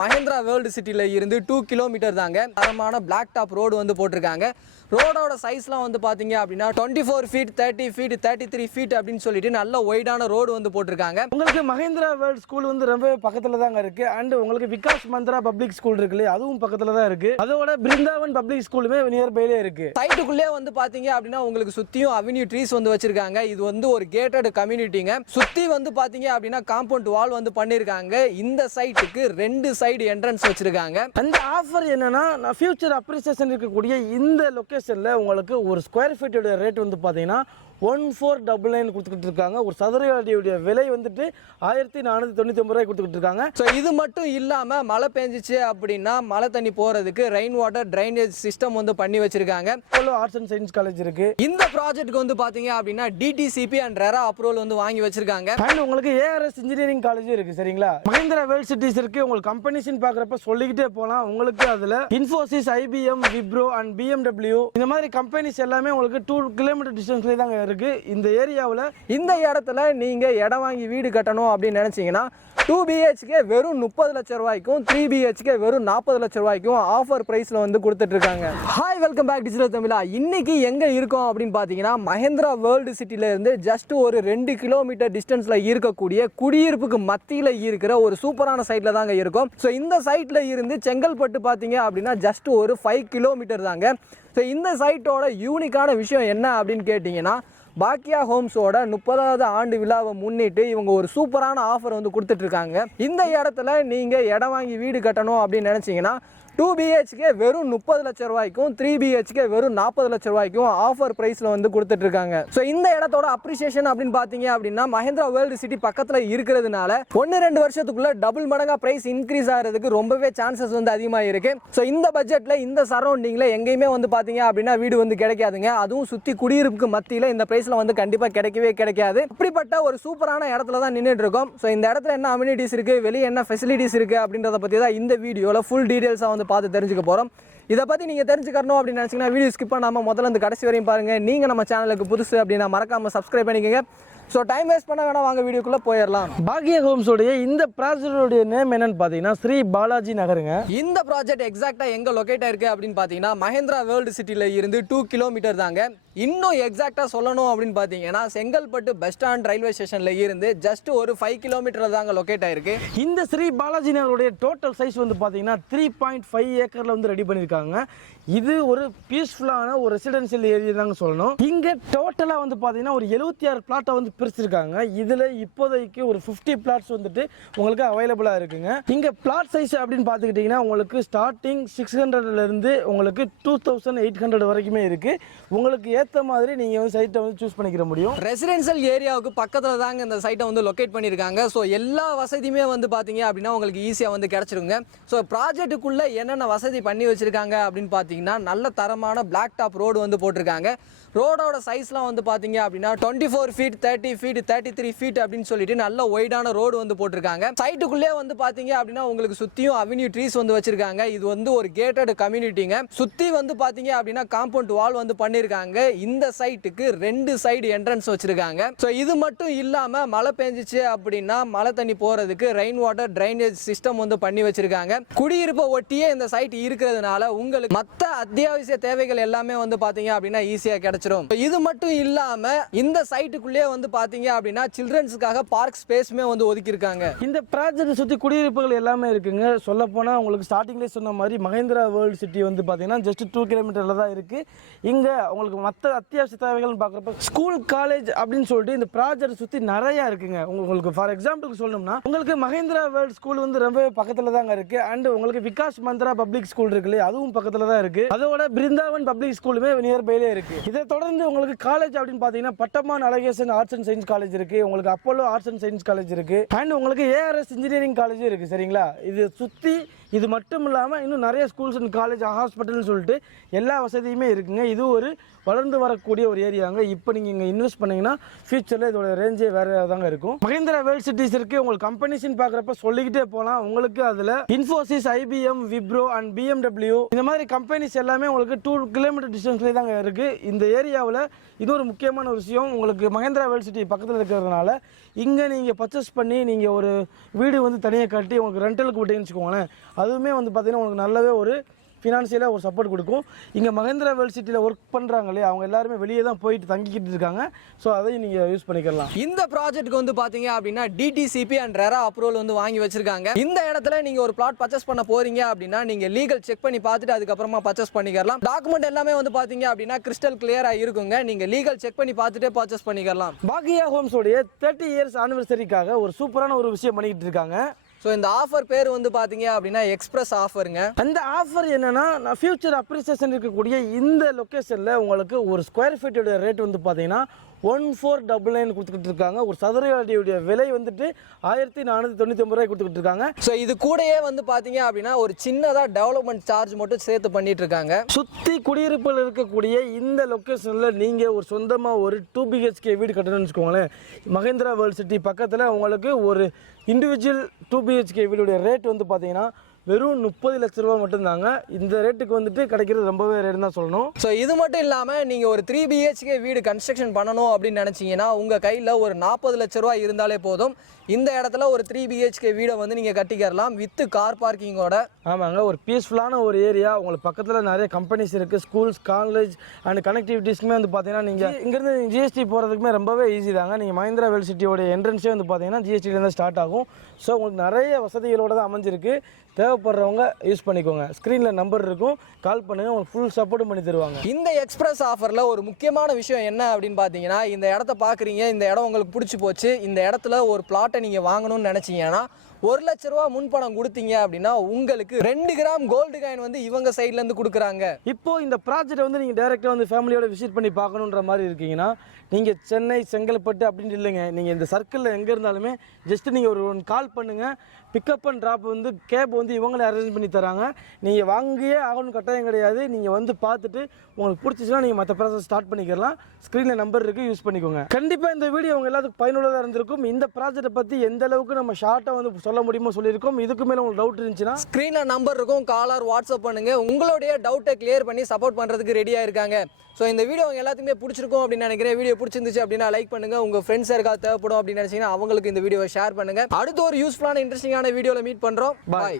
Mahindra world சிட்டில இருந்து 2 kilometre தாங்க தரமான பிளாக் டாப் ரோடு வந்து போட்டிருக்காங்க. ரோடோட சைஸ்லாம் வந்து பாத்தீங்க அப்படின்னா 24 ஃபீட் 30 ஃபீட் 33 ஃபீட் அப்படின்னு சொல்லிட்டு நல்ல ஒய்டான ரோடு வந்து போட்டிருக்காங்க. உங்களுக்கு மஹேந்திரா வேர்ல்ட் ஸ்கூல் வந்து ரொம்ப பக்கத்துல தாங்க இருக்கு. அண்ட் உங்களுக்கு விகாஸ் மந்த்ரா பப்ளிக் ஸ்கூல் இருக்குல்ல, அதுவும் பக்கத்துல தான் இருக்கு. அதோட பிருந்தாவன் பப்ளிக் ஸ்கூலுமே நியர் பைலே இருக்கு. சைட்டுக்குள்ளே வந்து பாத்தீங்க அப்படின்னா உங்களுக்கு சுத்தியும் அவென்யூ ட்ரீஸ் வந்து வச்சிருக்காங்க. இது வந்து ஒரு கேட்டட் கம்யூனிட்டிங்க. சுத்தி வந்து பாத்தீங்க அப்படின்னா காம்பவுண்ட் வால் வந்து பண்ணிருக்காங்க. இந்த சைட்டுக்கு 2 சைடு என்ட்ரன்ஸ் வச்சிருக்காங்க. அந்த ஆஃபர் என்னன்னா ஃபியூச்சர் அப்ரிசியேஷன் இருக்கக்கூடிய இந்த லொகேஷன்ல உங்களுக்கு ஒரு ஸ்கொயர் ஃபீட்டோட ரேட் வந்து பாத்தீங்கன்னா 1499 கொடுத்துக்கிட்டு இருக்காங்க. ஒரு சதுர அடியுடைய விலை வந்துட்டு 1499 ரூபாய் கொடுத்துக்கிட்டு இருக்காங்க. ஸோ இது மட்டும் இல்லாம மழை பெஞ்சிச்சு அப்படின்னா மழை தண்ணி போறதுக்கு ரெயின் வாட்டர் ட்ரைனேஜ் சிஸ்டம் வந்து பண்ணி வச்சிருக்காங்க. ஆர்ட்ஸ் அண்ட் சயின்ஸ் காலேஜ் இருக்கு. இந்த ப்ராஜெக்ட்க்கு வந்து பாத்தீங்க அப்படின்னா டிடிசிபி அண்ட் ரெரா அப்ரூவல் வந்து வாங்கி வச்சிருக்காங்க. அண்ட் உங்களுக்கு ஏஆர்எஸ் இன்ஜினியரிங் காலேஜ் இருக்கு. சரிங்களா, மஹேந்திரா வேர்ல்ட் சிட்டிஸ் இருக்கு. உங்களுக்கு கம்பெனிஸ்னு பாக்குறப்ப சொல்லிக்கிட்டே போலாம். உங்களுக்கு அதுல Infosys, IBM, Wipro and BMW இந்த மாதிரி கம்பெனிஸ் எல்லாமே உங்களுக்கு 2 கிலோமீட்டர் டிஸ்டன்ஸ்ல தாங்க இருக்கு. இந்த ஏரியாவில் இந்த இடத்துல நீங்க இடம் வாங்கி வீடு கட்டணும் அப்படின்னு நினைச்சீங்கன்னா 2 BHK வெறும் 30 லட்சம் ரூபாய்க்கும் 3 BHK வெறும் 40 லட்சம் ரூபாய்க்கும் ஆஃபர் பிரைஸ்ல வந்து கொடுத்துட்டு இருக்காங்க. ஹாய், வெல்கம் பேக் டிஜிட்டல் தமிழா. இன்னைக்கு எங்க இருக்கோம் அப்படின்னு பாத்தீங்கன்னா மஹேந்திரா வேர்ல்டு சிட்டில இருந்து ஜஸ்ட் ஒரு 2 கிலோமீட்டர் டிஸ்டன்ஸ்ல இருக்கக்கூடிய குடியிருப்புக்கு மத்தியில இருக்கிற ஒரு சூப்பரான சைட்ல தாங்க இருக்கும். ஸோ இந்த சைட்ல இருந்து செங்கல்பட்டு பாத்தீங்க அப்படின்னா ஜஸ்ட் ஒரு 5 கிலோமீட்டர் தாங்க. ஸோ இந்த சைட்டோட யூனிக்கான விஷயம் என்ன அப்படின்னு கேட்டிங்கன்னா பாக்கியா ஹோம்ஸோட 30வது ஆண்டு விழாவை முன்னிட்டு இவங்க ஒரு சூப்பரான ஆஃபர் வந்து கொடுத்துட்டு இருக்காங்க. இந்த இடத்துல நீங்க இடம் வாங்கி வீடு கட்டணும் அப்படின்னு நினைச்சீங்கன்னா 2 BHK வெறும் 30 லட்சம் ரூபாய்க்கும் 3 BHK வெறும் 40 லட்சம் ரூபாய்க்கும் ஆஃபர் பிரைஸ்ல வந்து கொடுத்துட்டு இருக்காங்க. ஸோ இந்த இடத்தோட அப்ரிசியேஷன் அப்படின்னு பாத்தீங்க அப்படின்னா மஹேந்திரா வேர்ல்டு சிட்டி பக்கத்துல இருக்கிறதுனால 1-2 வருஷத்துக்குள்ள டபுள் மடங்கா பிரைஸ் இன்க்ரீஸ் ஆகிறதுக்கு ரொம்பவே சான்சஸ் வந்து அதிகமாக இருக்கு. ஸோ இந்த பட்ஜெட்ல இந்த சரௌண்டிங்ல எங்கேயுமே வந்து பாத்தீங்க அப்படின்னா வீடு வந்து கிடைக்காதுங்க. அதுவும் சுத்தி குடியிருப்புக்கு மத்தியில இந்த பிரைஸ்ல வந்து கண்டிப்பா கிடைக்கவே கிடைக்காது. இப்படிப்பட்ட ஒரு சூப்பரான இடத்துல தான் நின்றுட்டு இருக்கோம். ஸோ இந்த இடத்துல என்ன அம்யூனிட்டிஸ் இருக்கு, வெளியே என்ன ஃபெசிலிட்டிஸ் இருக்கு அப்படின்றத பத்தி தான் இந்த வீடியோல ஃபுல் டீடைல்ஸா வந்து பார்த்து தெரிஞ்சுக்க போறோம். இதை பத்தி நீங்க தெரிஞ்சுக்கணும் அப்படின்னு நினைச்சீங்கன்னா வீடியோ ஸ்கிப் பண்ணாம முதல்ல இருந்து கடைசி வரையும் பாருங்க. நீங்க நம்ம சேனலுக்கு புதுசு அப்படின்னா மறக்காம சப்ஸ்கிரைப் பண்ணிக்கோங்க. ஸோ டைம் வேஸ்ட் பண்ண வேணாம், வாங்க வீடியோக்குள்ள போயிடலாம். பாக்கியா ஹோம்ஸோடைய இந்த ப்ராஜெக்டோடைய நேம் என்னன்னு பார்த்தீங்கன்னா ஸ்ரீ பாலாஜி நகருங்க. இந்த ப்ராஜெக்ட் எக்ஸாக்டா எங்க லொகேட் ஆயிருக்கு அப்படின்னு பார்த்தீங்கன்னா மஹேந்திரா வேர்ல்டு சிட்டில இருந்து 2 கிலோமீட்டர் தாங்க. இன்னும் எக்ஸாக்டா சொல்லணும் அப்படின்னு பார்த்தீங்கன்னா செங்கல்பட்டு பஸ் ஸ்டாண்ட் ரயில்வே ஸ்டேஷன்ல இருந்து ஜஸ்ட் ஒரு 5 கிலோமீட்டர் தாங்க லொகேட் ஆயிருக்கு. இந்த ஸ்ரீ பாலாஜி நகருடைய டோட்டல் சைஸ் வந்து பார்த்தீங்கன்னா 3.5 ஏக்கர்ல வந்து ரெடி பண்ணியிருக்காங்க. இது ஒரு பீஸ்ஃபுல்லான ஒரு ரெசிடென்ஷியல் ஏரியா தாங்க சொல்லணும். இங்க டோட்டலா வந்து பார்த்தீங்கன்னா ஒரு 76 பிளாட்டை வந்து பிரிச்சிருக்காங்க. இதுல இப்போதைக்கு ஒரு 50 பிளாட்ஸ் வந்துட்டு உங்களுக்கு அவைலபிளா இருக்குங்க. இங்க பிளாட் சைஸ் அப்படின்னு பார்த்துக்கிட்டீங்கன்னா உங்களுக்கு ஸ்டார்டிங் 600ல இருந்து உங்களுக்கு 2800 வரைக்குமே இருக்கு. உங்களுக்கு ஏற்ற மாதிரி நீங்க வந்து சைட்டை வந்து சூஸ் பண்ணிக்கிற முடியும். ரெசிடென்ஷியல் ஏரியாவுக்கு பக்கத்துல தாங்க இந்த சைட்டை வந்து லொகேட் பண்ணியிருக்காங்க. ஸோ எல்லா வசதியுமே வந்து பாத்தீங்க அப்படின்னா உங்களுக்கு ஈஸியா வந்து கிடைச்சிருங்க. ஸோ ப்ராஜெக்ட்டுக்குள்ள என்னென்ன வசதி பண்ணி வச்சிருக்காங்க அப்படின்னு பார்த்தீங்கன்னா நல்ல தரமான பிளாக் டாப் ரோடு வந்து போட்டிருக்காங்க. ரோடோட சைஸ்லாம் வந்து பாத்தீங்க அப்படின்னா 24 ஃபீட் 30 ஃபீட் 33 ஃபீட் அப்படின்னு சொல்லிட்டு நல்ல ஒய்டான ரோடு வந்து போட்டிருக்காங்க. சைட்டுக்குள்ளே வந்து பாத்தீங்க அப்படின்னா உங்களுக்கு சுத்தியும் அவென்யூ ட்ரீஸ் வந்து வச்சிருக்காங்க. இது வந்து ஒரு கேட்டட் கம்யூனிட்டிங்க. சுத்தி வந்து பாத்தீங்க அப்படின்னா காம்பவுண்ட் வால் வந்து பண்ணிருக்காங்க. இந்த சைட்டுக்கு 2 சைடு என்ட்ரன்ஸ் வச்சிருக்காங்க. ஸோ இது மட்டும் இல்லாம மழை பெஞ்சிச்சு அப்படின்னா மழை தண்ணி போறதுக்கு ரெயின் வாட்டர் ட்ரைனேஜ் சிஸ்டம் வந்து பண்ணி வச்சிருக்காங்க. குடியிருப்பை ஒட்டியே இந்த சைட் இருக்கிறதுனால உங்களுக்கு மற்ற அத்தியாவசிய தேவைகள் எல்லாமே வந்து பாத்தீங்க அப்படின்னா ஈஸியா கிடைச்சிரும். இது மட்டும் இல்லாம இந்த சைட்டுக்குள்ளே வந்து பாத்தீங்க அப்படின்னா சில்ட்ரன்ஸ்க்காக பார்க் ஸ்பேஸ்மே வந்து ஒதுக்கி இருக்காங்க. இந்த ப்ராஜெக்ட் சுத்தி குடியிருப்புகள் எல்லாமே இருக்குங்க. சொல்ல போனா உங்களுக்கு ஸ்டார்டிங்லேயே சொன்ன மாதிரி மஹேந்திரா வேர்ல்டு சிட்டி வந்து பாத்தீங்கன்னா ஜஸ்ட் 2 கிலோமீட்டர்ல தான் இருக்கு. இங்க உங்களுக்கு மற்ற அத்தியாவசிய தேவைகள் பார்க்குறப்ப ஸ்கூல், காலேஜ் அப்படின்னு சொல்லிட்டு இந்த ப்ராஜெக்ட் சுத்தி நிறைய இருக்குங்க. உங்களுக்கு ஃபார் எக்ஸாம்பிளுக்கு சொல்லணும்னா உங்களுக்கு மஹேந்திரா வேர்ல்டு ஸ்கூல் வந்து ரொம்ப பக்கத்துல தாங்க இருக்கு. அண்ட் உங்களுக்கு விகாஸ் மந்த்ரா பப்ளிக் ஸ்கூல் இருக்குல்ல, அதுவும் பக்கத்துல தான் இருக்கு. அதோட பிருந்தாவன் பப்ளிக் ஸ்கூலுமே நியர் பைலே இருக்கு. இதை தொடர்ந்து உங்களுக்கு காலேஜ் அப்படின்னு பாத்தீங்கன்னா Pattaman Alagesan arts and science college இருக்கு. உங்களுக்கு Apollo arts and science college இருக்கு. அண்ட் உங்களுக்கு ஏஆர்எஸ் இன்ஜினியரிங் காலேஜ் இருக்கு. சரிங்களா, இது சுத்தி இது மட்டும் இல்லாமல் இன்னும் நிறைய ஸ்கூல்ஸ் அண்ட் காலேஜ் ஹாஸ்பிட்டல்னு சொல்லிட்டு எல்லா வசதியுமே இருக்குங்க. இது ஒரு வளர்ந்து வரக்கூடிய ஒரு ஏரியாங்க. இப்போ நீங்கள் இங்கே இன்வெஸ்ட் பண்ணிங்கன்னா ஃபியூச்சரில் இதோட ரேஞ்சே வேறு தாங்க இருக்கும். மஹிந்திரா வேர்ல்ட் சிட்டிஸ் இருக்குது. உங்களுக்கு கம்பெனிஸ்ன்னு பார்க்குறப்ப சொல்லிக்கிட்டே போகலாம். உங்களுக்கு அதில் Infosys, IBM, Wipro and BMW இந்த மாதிரி கம்பெனிஸ் எல்லாமே உங்களுக்கு 2 கிலோமீட்டர் டிஸ்டன்ஸ்லேயே தாங்க இருக்குது. இந்த ஏரியாவில் இன்னொரு முக்கியமான ஒரு விஷயம், உங்களுக்கு மஹிந்திரா வேர்ல்ட் சிட்டி பக்கத்தில் இருக்கிறதுனால இங்கே நீங்கள் பர்ச்சேஸ் பண்ணி நீங்கள் ஒரு வீடு வந்து தனியாக கட்டி உங்களுக்கு ரெண்டலுக்கு விட்டீங்கன்னு வச்சுக்கோங்களேன், அதுவுமே வந்து பார்த்தீங்கன்னா உங்களுக்கு நல்லாவே ஒரு ஃபினான்ஷியலாக ஒரு சப்போர்ட் கொடுக்கும். இங்கே மஹிந்திரா வேர்ல்ட் சிட்டியில் ஒர்க் பண்ணுறாங்களே அவங்க எல்லாருமே வெளியே தான் போயிட்டு தங்கிக்கிட்டு இருக்காங்க. ஸோ அதையும் நீங்கள் யூஸ் பண்ணிக்கலாம். இந்த ப்ராஜெக்ட்டுக்கு வந்து பார்த்தீங்க அப்படின்னா DTCP அண்ட் ரெரா அப்ரூவல் வந்து வாங்கி வச்சிருக்காங்க. இந்த இடத்துல நீங்கள் ஒரு பிளாட் பர்ச்சேஸ் பண்ண போறீங்க அப்படின்னா நீங்கள் லீகல் செக் பண்ணி பார்த்துட்டு அதுக்கப்புறமா பர்ச்சேஸ் பண்ணிக்கலாம். டாக்குமெண்ட் எல்லாமே வந்து பார்த்தீங்க அப்படின்னா கிறிஸ்டல் கிளியராக இருக்குங்க. நீங்கள் லீகல் செக் பண்ணி பார்த்துட்டு பர்ச்சேஸ் பண்ணிக்கலாம். பாக்கியா ஹோம்ஸோடைய 30 இயர்ஸ் ஆனிவர்சரிக்காக ஒரு சூப்பரான ஒரு விஷயம் பண்ணிக்கிட்டு இருக்காங்க. ஸோ இந்த ஆஃபர் பேர் வந்து பார்த்தீங்க அப்படின்னா எக்ஸ்பிரஸ் ஆஃபருங்க. அந்த ஆஃபர் என்னன்னா, நான் ஃபியூச்சர் அப்ரிசியேஷன் இருக்கக்கூடிய இந்த லொக்கேஷனில் உங்களுக்கு ஒரு ஸ்கொயர் ஃபீட்டோட ரேட் வந்து பார்த்தீங்கன்னா 1499 கொடுத்துக்கிட்டு இருக்காங்க. ஒரு சதுர அடியுடைய விலை வந்துட்டு 1499 ரூபாய் கொடுத்துக்கிட்டு இருக்காங்க. ஸோ இது கூடயே வந்து பார்த்தீங்க அப்படின்னா ஒரு சின்னதாக டெவலப்மெண்ட் சார்ஜ் மட்டும் சேர்த்து பண்ணிட்டு இருக்காங்க. சுற்றி குடியிருப்பில் இருக்கக்கூடிய இந்த லொக்கேஷனில் நீங்கள் ஒரு சொந்தமாக ஒரு 2 BHK வீடு கட்டணும்னு வச்சுக்கோங்களேன், மஹிந்திரா வேர்ல்ட் சிட்டி பக்கத்தில் உங்களுக்கு ஒரு இண்டிவிஜுவல் 2 BHK வீடுடைய ரேட் வந்து பார்த்தீங்கன்னா வெறும் 30 லட்ச ரூபா மட்டும்தாங்க. இந்த ரேட்டுக்கு வந்துட்டு கிடைக்கிறது ரொம்பவே ரேர் தான் சொல்லணும். ஸோ இது மட்டும் இல்லாமல் நீங்கள் ஒரு 3 BHK வீடு கன்ஸ்ட்ரக்ஷன் பண்ணணும் அப்படின்னு நினச்சிங்கன்னா உங்கள் கையில் ஒரு 40 லட்ச ரூபா இருந்தாலே போதும். இந்த இடத்துல ஒரு 3 BHK வீடை வந்து நீங்கள் கட்டிக்கிறலாம் வித் கார் பார்க்கிங்கோட. ஆமாங்க, ஒரு பீஸ்ஃபுல்லான ஒரு ஏரியா. உங்களுக்கு பக்கத்தில் நிறைய கம்பெனிஸ் இருக்குது, ஸ்கூல்ஸ், காலேஜ் அண்ட் கனெக்டிவிட்டிஸ்க்குமே வந்து பார்த்தீங்கன்னா நீங்கள் இங்கேருந்து GST போகிறதுக்குமே ரொம்பவே ஈஸி தாங்க. நீங்கள் மஹிந்திரா வேர்ல்ட் சிட்டியோட என்ட்ரன்ஸே வந்து பார்த்தீங்கன்னா GSTலேருந்து ஸ்டார்ட் ஆகும். ஸோ உங்களுக்கு நிறைய வசதிகளோடு தான் அமைஞ்சிருக்கு. தேவைப்படுறவங்க யூஸ் பண்ணிக்கோங்க. ஸ்க்ரீனில் நம்பர் இருக்கும், கால் பண்ணுங்கள், உங்களுக்கு ஃபுல் சப்போர்ட்டும் பண்ணி தருவாங்க. இந்த எக்ஸ்பிரஸ் ஆஃபரில் ஒரு முக்கியமான விஷயம் என்ன அப்படின்னு பார்த்தீங்கன்னா, இந்த இடத்த பார்க்குறீங்க, இந்த இடம் உங்களுக்கு பிடிச்சி போச்சு, இந்த இடத்துல ஒரு பிளாட்டை நீங்கள் வாங்கணும்னு நினச்சிங்கன்னா 1 லட்ச ரூபா முன்பணம் கொடுத்தீங்க அப்படின்னா உங்களுக்கு 2 கிராம் கோல்டு காயின் வந்து இவங்க சைட்லேருந்து கொடுக்குறாங்க. இப்போ இந்த ப்ராஜெக்ட் வந்து நீங்கள் டைரெக்டாக வந்து ஃபேமிலியோட விசிட் பண்ணி பார்க்கணுன்ற மாதிரி இருக்கீங்கன்னா நீங்கள் சென்னை, செங்கல்பட்டு அப்படின்னு இல்லைங்க, நீங்கள் இந்த சர்க்கிளில் எங்கே இருந்தாலுமே ஜஸ்ட் நீங்கள் ஒரு கால் பண்ணுங்கள். பிக்கப் அண்ட் ட்ராப் வந்து கேப் வந்து இவங்களே அரேஞ்ச் பண்ணி தராங்க. நீங்கள் வாங்கியே ஆகணும் கட்டாயம் கிடையாது. நீங்கள் வந்து பார்த்துட்டு உங்களுக்கு பிடிச்சிச்சுன்னா நீங்கள் மற்ற ப்ராசஸ் ஸ்டார்ட் பண்ணிக்கலாம். ஸ்க்ரீனில் நம்பர் இருக்குது, யூஸ் பண்ணிக்கோங்க. கண்டிப்பாக இந்த வீடியோ உங்கள் எல்லாத்துக்கும் பயனுள்ளதாக இருந்திருக்கும். இந்த ப்ராஜெக்ட்டை பற்றி எந்த அளவுக்கு நம்ம ஷார்ட்டாக வந்து சொல்ல முடியுமோ சொல்லியிருக்கோம். இதுக்கு மேலே உங்களுக்கு டவுட் இருந்துச்சுன்னா ஸ்க்ரீனில் நம்பர் இருக்கும், காலர் வாட்ஸ்அப் பண்ணுங்கள். உங்களுடைய டவுட்டை கிளியர் பண்ணி சப்போர்ட் பண்ணுறதுக்கு ரெடியாக இருக்காங்க. ஸோ இந்த வீடியோ உங்கள் எல்லாத்துக்குமே பிடிச்சிருக்கும் அப்படின்னு நினைக்கிறேன். வீடியோ பிடிச்சிருந்துச்சு அப்படின்னா லைக் பண்ணுங்கள். உங்கள் ஃப்ரெண்ட்ஸ் யாருக்காவது தேவைப்படும் அப்படின்னு நினச்சிங்கன்னா அவங்களுக்கு இந்த வீடியோவை ஷேர் பண்ணுங்கள். அடுத்து ஒரு யூஸ்ஃபுல்லான இன்ட்ரெஸ்டிங்கான வீடியோவில் மீட் பண்ணுறோம். பாய்.